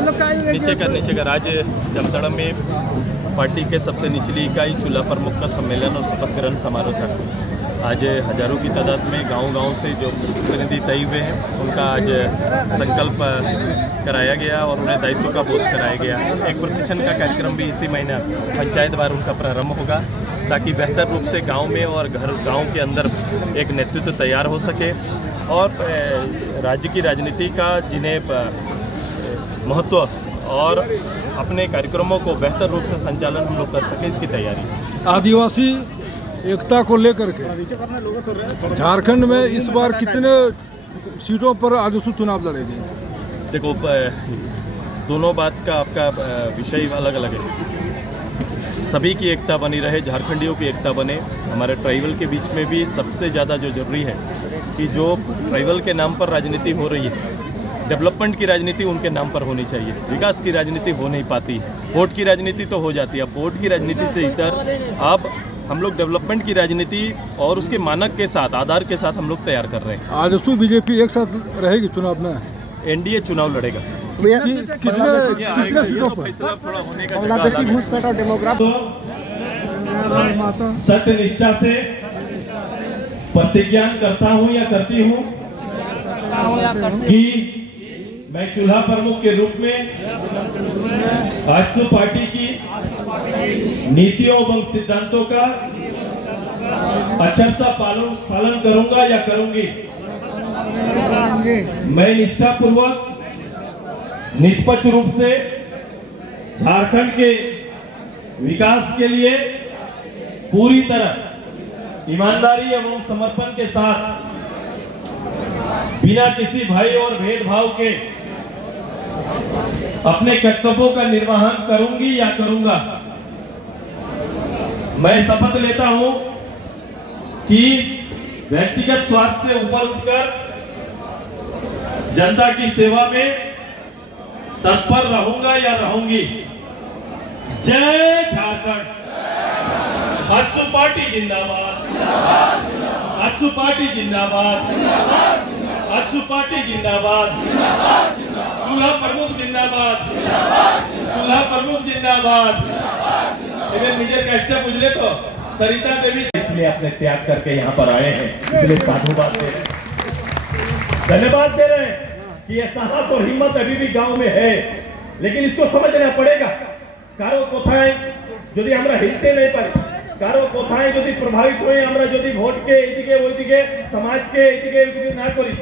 नीचे कर आज जामताड़ा में पार्टी के सबसे निचली इकाई चूल्हा प्रमुख का सम्मेलन और शपथ ग्रहण समारोह था। आज हजारों की तादाद में गांव से जो प्रतिनिधि तय हुए हैं उनका आज संकल्प कराया गया और उन्हें दायित्व का बोध कराया गया। एक प्रशिक्षण का कार्यक्रम भी इसी महीना पंचायत बार उनका प्रारंभ होगा ताकि बेहतर रूप से गांव में और गांव के अंदर एक नेतृत्व तैयार हो सके और राज्य की राजनीति का जिन्हें महत्व और अपने कार्यक्रमों को बेहतर रूप से संचालन हम लोग कर सकें, इसकी तैयारी। आदिवासी एकता को लेकर के झारखंड में इस बार कितने सीटों पर आदिवासी चुनाव लड़ेगी? देखो, दोनों बात का आपका विषय अलग अलग है। सभी की एकता बनी रहे, झारखंडियों की एकता बने। हमारे ट्राइबल के बीच में भी सबसे ज़्यादा जो जरूरी है कि जो ट्राइबल के नाम पर राजनीति हो रही है, डेवलपमेंट की राजनीति उनके नाम पर होनी चाहिए। विकास की राजनीति हो नहीं पाती। वोट की राजनीति तो हो जाती है। अब वोट की राजनीति से इतर अब हम लोग डेवलपमेंट की राजनीति और उसके मानक के साथ, आधार के साथ हम लोग तैयार कर रहे हैं। आजसू बीजेपी एक साथ रहेगी चुनाव में? एनडीए चुनाव लड़ेगा। कितने सीटों पर? फैसला थोड़ा होने का घुसपैठ और डेमोग्राफी सत्य निष्ठा से प्रतिज्ञा करता हूं या करती हूं कि मैं चूल्हा प्रमुख के रूप में आजसू पार्टी की नीतियों एवं सिद्धांतों का अक्षरशः पालन करूंगा या करूंगी। मैं निष्ठापूर्वक निष्पक्ष रूप से झारखंड के विकास के लिए पूरी तरह ईमानदारी एवं समर्पण के साथ बिना किसी भय और भेदभाव के अपने कर्तव्यों का निर्वहन करूंगी या करूंगा। मैं शपथ लेता हूं कि व्यक्तिगत स्वार्थ से ऊपर उठकर जनता की सेवा में तत्पर रहूंगा या रहूंगी। जय झारखंड। आजसू पार्टी जिंदाबाद। आजसू पार्टी जिंदाबाद। आजसू पार्टी जिंदाबाद। चूल्हा प्रमुख जिंदाबाद। चूल्हा प्रमुख जिंदाबाद। अगर निजे कष्ट गुजरे तो सरिता देवी इसलिए अपने त्याग करके यहाँ पर आए हैं, इसलिए साधुवाद दे रहे, धन्यवाद दे रहे हैं कि ये साहस और हिम्मत अभी भी गांव में है। लेकिन इसको समझना पड़ेगा। कारो कोथाएं यदि हमरा हिलते नहीं पारे, कारो कोथाएं यदि प्रभावित हुए, हमरा यदि भोट के एदिके ओदिके समाज के एदिके ओदिके ना करी,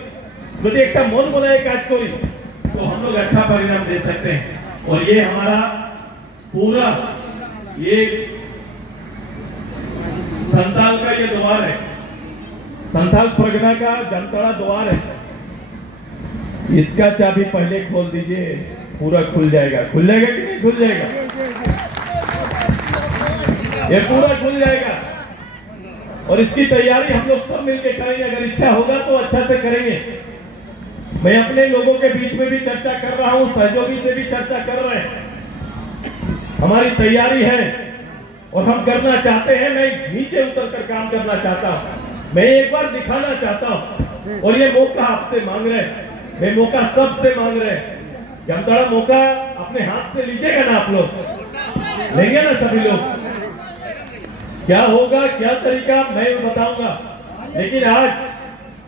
यदि एक मन बनाए काज करी तो हम लोग अच्छा परिणाम दे सकते हैं। और ये हमारा पूरा ये संताल का ये द्वार है, संताल परगना का जामताड़ा द्वार है। इसका चाबी पहले खोल दीजिए, पूरा खुल जाएगा। खुल जाएगा कि नहीं खुल जाएगा? ये पूरा खुल जाएगा। और इसकी तैयारी हम लोग सब मिलकर करेंगे। अगर इच्छा होगा तो अच्छा से करेंगे। मैं अपने लोगों के बीच में भी चर्चा कर रहा हूं, सहयोगी से भी चर्चा कर रहे हैं। हमारी तैयारी है और हम करना चाहते हैं। मैं नीचे उतरकर काम करना चाहता हूं। मैं एक बार दिखाना चाहता हूं और ये मौका आपसे मांग रहे हैं। मैं मौका सबसे मांग रहे हैं। जामताड़ा मौका अपने हाथ से लीजिएगा ना? आप लोग लेंगे ना? सभी लोग? क्या होगा, क्या तरीका मैं बताऊंगा। लेकिन आज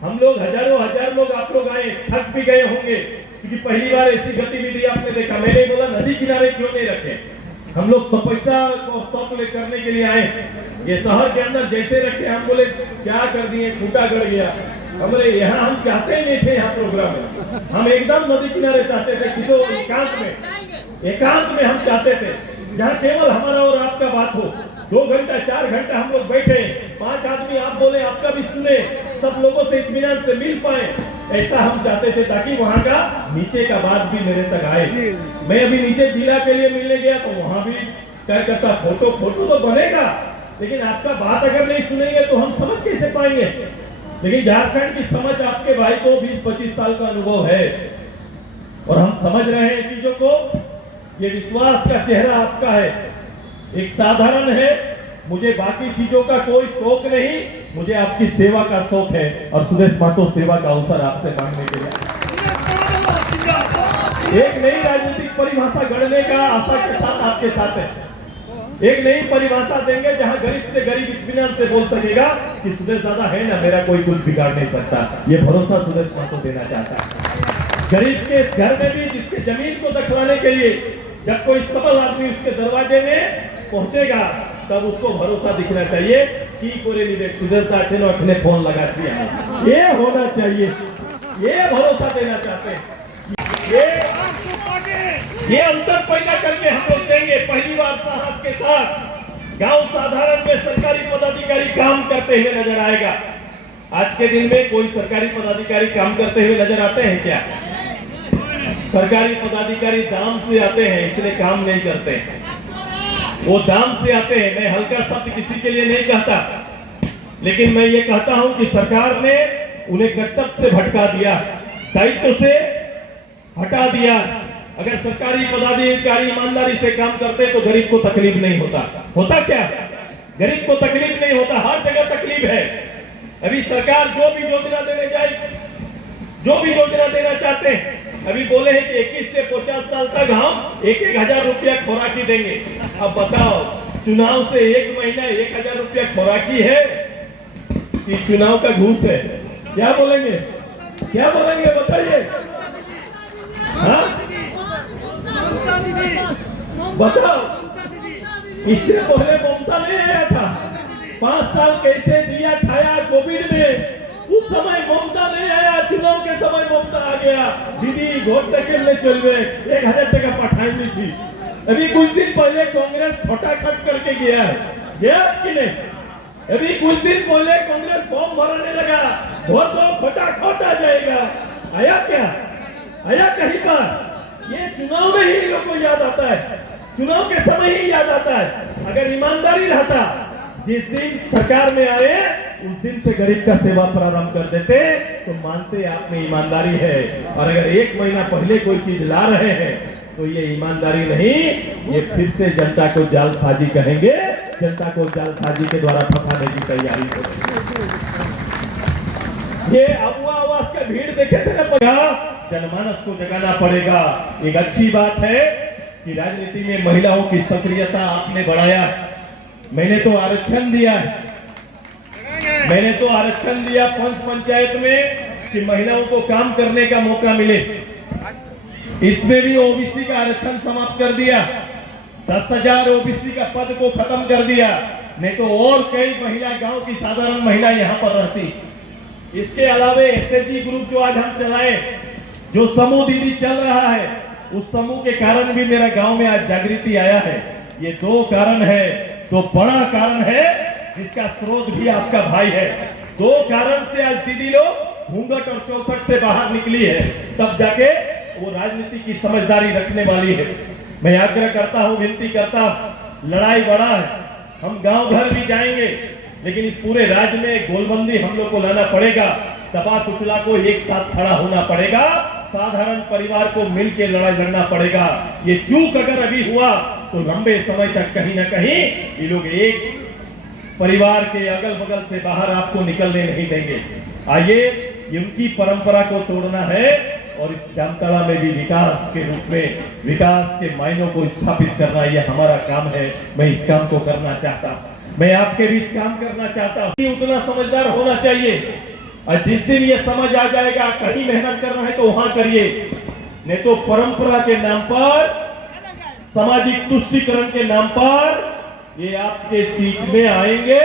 हम लोग हजार लोग आप लोग आए, थक भी गए होंगे क्योंकि पहली बार ऐसी गतिविधि आपने देखा। मैंने बोला नदी किनारे क्यों नहीं रखे, हम लोग तपस्या और तप करने के लिए आए। ये शहर के अंदर जैसे रखे, हम बोले क्या कर दिए, खूंटा गड़ गया। हमने यहाँ हम चाहते ही नहीं थे यहाँ प्रोग्राम में। हम एकदम नदी किनारे चाहते थे, किसी एकांत में हम चाहते थे जहाँ केवल हमारा और आपका बात हो। 2 घंटा 4 घंटा हम लोग बैठे, 5 आदमी आप बोले, आपका भी सुने, सब लोगों से इत्मीनान से मिल पाए। ऐसा हम चाहते थे ताकि वहाँ का नीचे का बात भी मेरे तक आए। मैं अभी नीचे जिला के लिए मिलने गया तो वहाँ भी क्या करता, फोटो तो बनेगा, लेकिन आपका बात अगर नहीं सुनेंगे तो हम समझ कैसे पाएंगे। लेकिन झारखंड की समझ आपके भाई को 20-25 साल का अनुभव है और हम समझ रहे हैं चीजों को। ये विश्वास का चेहरा आपका है, एक साधारण है। मुझे बाकी चीजों का कोई शौक नहीं, मुझे आपकी सेवा का शौक है और सुदेश महतो सेवा का अवसर आपसे मांगने के लिए एक नई राजनीतिक परिभाषा गढ़ने का आशा के साथ आपके साथ है। एक नई परिभाषा देंगे जहां गरीब से गरीब इत्मीनान से बोल सकेगा कि सुदेश दादा है ना, मेरा कोई कुछ बिगाड़ नहीं सकता। ये भरोसा सुदेश महतो देना चाहता है। गरीब के घर में भी जिसके जमीन को दखलाने के लिए जब कोई सबल आदमी उसके दरवाजे में पहुंचेगा तब उसको भरोसा दिखना चाहिए कि कोरे निवेश सुदेश दाचे नो अखने फोन लगा चाहिए। ये होना चाहिए, ये भरोसा देना चाहते हैं। ये अंतर पैदा करके हम लोग देंगे। पहली बार साहस के साथ गांव साधारण में सरकारी पदाधिकारी काम करते हुए नजर आएगा। आज के दिन में कोई सरकारी पदाधिकारी काम करते हुए नजर आते हैं क्या? सरकारी पदाधिकारी दाम से आते हैं, इसलिए काम नहीं करते। वो दाम से आते हैं। मैं हल्का शब्द किसी के लिए नहीं कहता, लेकिन मैं ये कहता हूं कि सरकार ने उन्हें कर्तव्य से भटका दिया, दायित्व से हटा दिया। अगर सरकारी पदाधिकारी ईमानदारी से काम करते तो गरीब को तकलीफ नहीं होता। होता क्या? गरीब को तकलीफ नहीं होता, हर जगह तकलीफ है। अभी सरकार जो भी योजना देने जाए, जो भी योजना देना चाहते हैं, अभी बोले हैं कि 21 से 50 साल तक हम 1-1 हजार रुपया खोराकी देंगे। अब बताओ, चुनाव से एक महीना 1 हजार रुपया खोराकी है कि चुनाव का घूस है? क्या बोलेंगे, क्या बोलेंगे बताइए? हाँ बताओ। इससे पहले ममता नहीं आया था, 5 साल कैसे जिया खाया कोविड में, उस समय ममता नहीं आया। चुनाव के समय ममता आ गया, दीदी वोट टकेलने चलवे 1 हजार टका पठाई दी थी। अभी कुछ दिन पहले कांग्रेस फटाखट करके गया कि नहीं? अभी कुछ दिन पहले कांग्रेस फॉर्म भरने लगा, वोट तो फटाखट आ जाएगा। आया क्या? आया कहीं पर? ये चुनाव में ही लोगों को याद आता है, चुनाव के समय ही याद आता है। अगर ईमानदारी रहता, जिस दिन सरकार में आए उस दिन से गरीब का सेवा प्रारंभ कर देते तो मानते आप में ईमानदारी है। और अगर 1 महीना पहले कोई चीज ला रहे हैं तो ये ईमानदारी नहीं, ये फिर से जनता को जालसाजी कहेंगे, जनता को जालसाजी के द्वारा फंसाने की तैयारी करेंगे। ये अफवाह आवास का भीड़ देखे थे ना, जनमानस को जगाना पड़ेगा। एक अच्छी बात है कि राजनीति में महिलाओं की सक्रियता आपने बढ़ाया। मैंने तो आरक्षण दिया है, मैंने तो आरक्षण दिया पंचायत में कि महिलाओं को काम करने का मौका मिले। इसमें भी ओबीसी का आरक्षण समाप्त कर दिया, 10,000 ओबीसी का पद को खत्म कर दिया। नहीं तो और कई महिला, गांव की साधारण महिला यहाँ पर रहती। इसके अलावा एसएचजी ग्रुप जो आज हम चलाए, जो समूह दीदी चल रहा है, उस समूह के कारण भी मेरा गांव में आज जागृति आया है। ये 2 कारण है, तो बड़ा कारण है जिसका स्रोत भी आपका भाई है। 2 कारण से आज दीदी लोग घूंघट और चौखट से बाहर निकली है, तब जाके वो राजनीति की समझदारी रखने वाली है। मैं आग्रह करता हूं, विनती करता हूं, लड़ाई बड़ा है, हम गांव घर भी जाएंगे, लेकिन इस पूरे राज्य में गोलबंदी हम लोग को लाना पड़ेगा। दबा कुचला को एक साथ खड़ा होना पड़ेगा, साधारण परिवार को मिलकर लड़ाई लड़ना पड़ेगा। ये चूक अगर अभी हुआ तो लंबे समय तक कहीं ना कहीं ये लोग एक परिवार के अगल बगल से बाहर आपको निकलने नहीं देंगे। आइए, उनकी परंपरा को तोड़ना है और इस जामताड़ा में भी विकास के रूप में, विकास के मायनों को स्थापित करना, ये हमारा काम है। मैं इस काम को करना चाहता हूं, मैं आपके बीच काम करना चाहता हूं। उतना समझदार होना चाहिए, और जिस दिन ये समझ आ जाएगा कहीं मेहनत करना है तो वहां करिए, नहीं तो परंपरा के नाम पर, सामाजिक तुष्टीकरण के नाम पर ये आपके सीट में आएंगे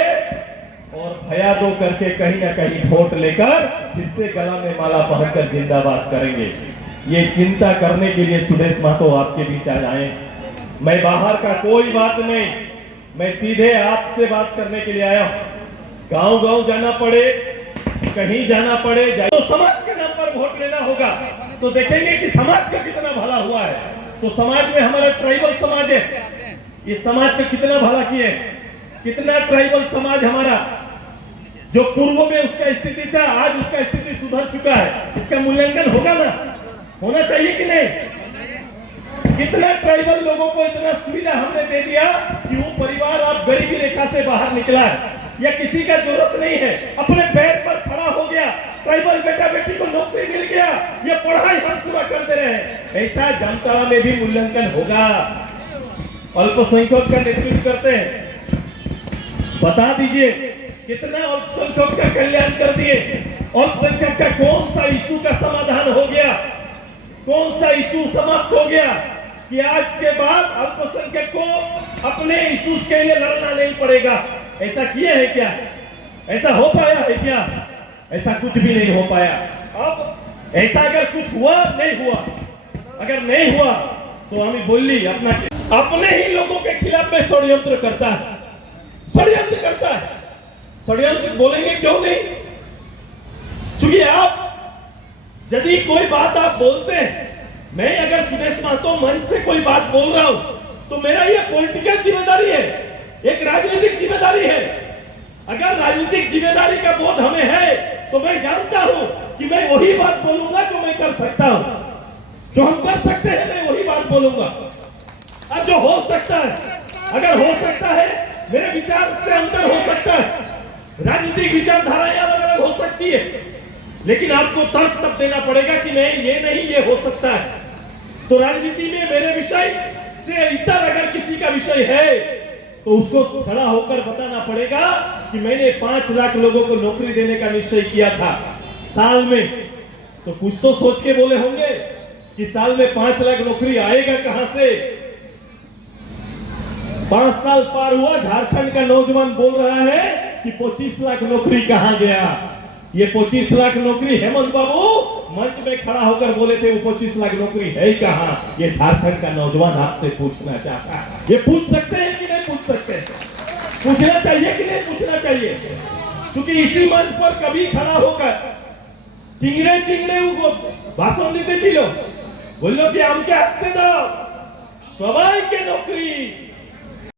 और भयादो करके कहीं ना कहीं वोट लेकर फिर से गला में माला पहनकर जिंदाबाद करेंगे। ये चिंता करने के लिए सुदेश महतो आपके बीच आ जाए। मैं बाहर का कोई बात नहीं, मैं सीधे आपसे बात करने के लिए आया हूं। गांव गांव जाना पड़े, कहीं जाना पड़े, तो समाज के नाम पर वोट लेना होगा, तो देखेंगे कि समाज का कितना भला हुआ है। तो समाज में हमारा ट्राइबल समाज है, ये समाज का कितना भला किए, कितना ट्राइबल समाज हमारा, जो पूर्व में उसका स्थिति था, आज उसका स्थिति सुधर चुका है। इसका मूल्यांकन होगा ना, होना चाहिए कि नहीं? कितना ट्राइबल लोगों को इतना सुविधा हमने दे दिया कि वो परिवार आप गरीबी रेखा से बाहर निकला है, या किसी का जरूरत नहीं है, अपने पैर पर खड़ा हो गया। ट्राइबल बेटा बेटी को नौकरी मिल गया, ये पढ़ाई हम पूरा कर दे रहे हैं। ऐसा जामताड़ा में भी मूल्यांकन होगा। अल्पसंख्यक का नेतृत्व करते हैं, बता दीजिए कितना अल्पसंख्यक का कल्याण कर दिए। अल्पसंख्यक का कौन सा इशू का समाधान हो गया, कौन सा इशू समाप्त हो गया कि आज के बाद अल्पसंख्यक को अपने इशूज के लिए लड़ना नहीं पड़ेगा? ऐसा किया है क्या? ऐसा हो पाया है क्या? ऐसा कुछ भी नहीं हो पाया। अब ऐसा अगर कुछ हुआ नहीं हुआ, अगर नहीं हुआ तो हमें बोली अपने ही लोगों के खिलाफ में षड्यंत्र करता है, षड्यंत्र करता है। षड्यंत्र बोलेंगे क्यों नहीं? क्योंकि आप यदि कोई बात आप बोलते हैं, मैं अगर सुदेश महतो मंच से कोई बात बोल रहा हूं तो मेरा ये पॉलिटिकल जिम्मेदारी है, एक राजनीतिक जिम्मेदारी है। अगर राजनीतिक जिम्मेदारी का बोध हमें है तो मैं जानता हूं कि मैं वही बात बोलूंगा जो मैं कर सकता हूं, जो हम कर सकते हैं मैं वही बात बोलूंगा। अब जो हो सकता है, अगर हो सकता है मेरे विचार से अंतर हो सकता है, राजनीतिक विचारधाराएं अलग अलग हो सकती है, लेकिन आपको तर्क तब देना पड़ेगा कि नहीं ये नहीं ये हो सकता है। तो राजनीति में मेरे विषय से इतर अगर किसी का विषय है तो उसको खड़ा होकर बताना पड़ेगा कि मैंने 5 लाख लोगों को नौकरी देने का निश्चय किया था साल में। तो कुछ तो सोच के बोले होंगे कि साल में 5 लाख नौकरी आएगा कहां से? 5 साल पार हुआ, झारखंड का नौजवान बोल रहा है कि 25 लाख नौकरी कहां गया? ये 25 लाख नौकरी हेमंत बाबू मंच में खड़ा होकर बोले थे, वो 25 लाख नौकरी है कहां? ये झारखंड का नौजवान आपसे पूछना चाहता है। ये पूछ सकते हैं कि नहीं पूछ सकते? पूछना चाहिए कि नहीं पूछना चाहिए? क्योंकि इसी मंच पर कभी खड़ा होकर टिंगड़े टिंगड़े उनको भाषण देते ছিল, বললো কি আমাকে আসতে দাও, সবাইকে নৌকরি